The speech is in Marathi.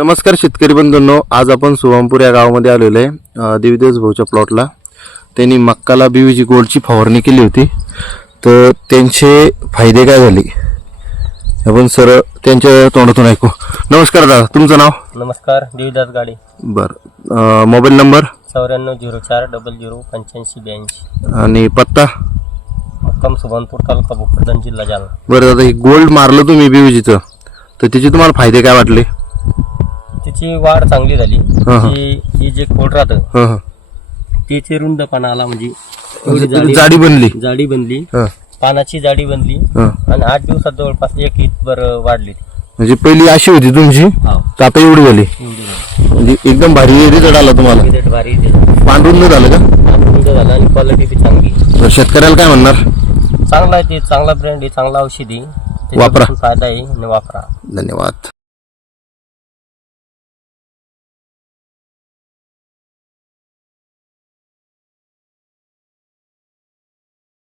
नमस्कार शेतकरी बंधूंनो आज आपण सोहमपूर या गावामध्ये आलेलो आहे देवीदास भाऊच्या प्लॉटला. त्यांनी मक्काला बीवीची गोल्डची फवारणी केली होती. तर त्यांचे फायदे काय झाले? आपण सर त्यांच्या तोंडातून ऐकू. नमस्कार दादा तुमचं नाव? नमस्कार देवीदास गाडे. बरं. Mobile number? चौऱ्याण्णव झिरो चार डबल झिरो पंच्याऐंशी ब्याऐंशी. आणि पत्ता? मुक्काम सुभानपूर तालुका भोकरदन जिल्हा जालना. बरं दादा हे गोल्ड मारलं तुम्ही बीवीजीचं. तर त्याचे तुम्हाला फायदे काय वाटले? तिची वाढ चांगली झाली. हा, हा. ही जे खोड राहतं हं हं. तिचे रुंदपणा आला म्हणजे एवढी म्हणजे जाडी जाडी बनली. जाडी बनली. हं. पानाची जाडी बनली. हं. आणि आठ दिवसात जवळपास एक ईतभर वाढली. ती म्हणजे पहिली अशी होती तुमची तर आता एवढी झाली. एवढी झाली. म्हणजे एकदम भारी रिझल्ट आला तुम्हाला. भारी रिझल्ट. पांढरून नाही झालं का? रुंद झाला आणि क्वालिटी बी चांगली. तर शेतकऱ्याला काय म्हणणार? चांगला आहे ते चांगला ब्रँड आहे चांगला औषधी वापरा. फायदा आहे आणि वापरा. धन्यवाद.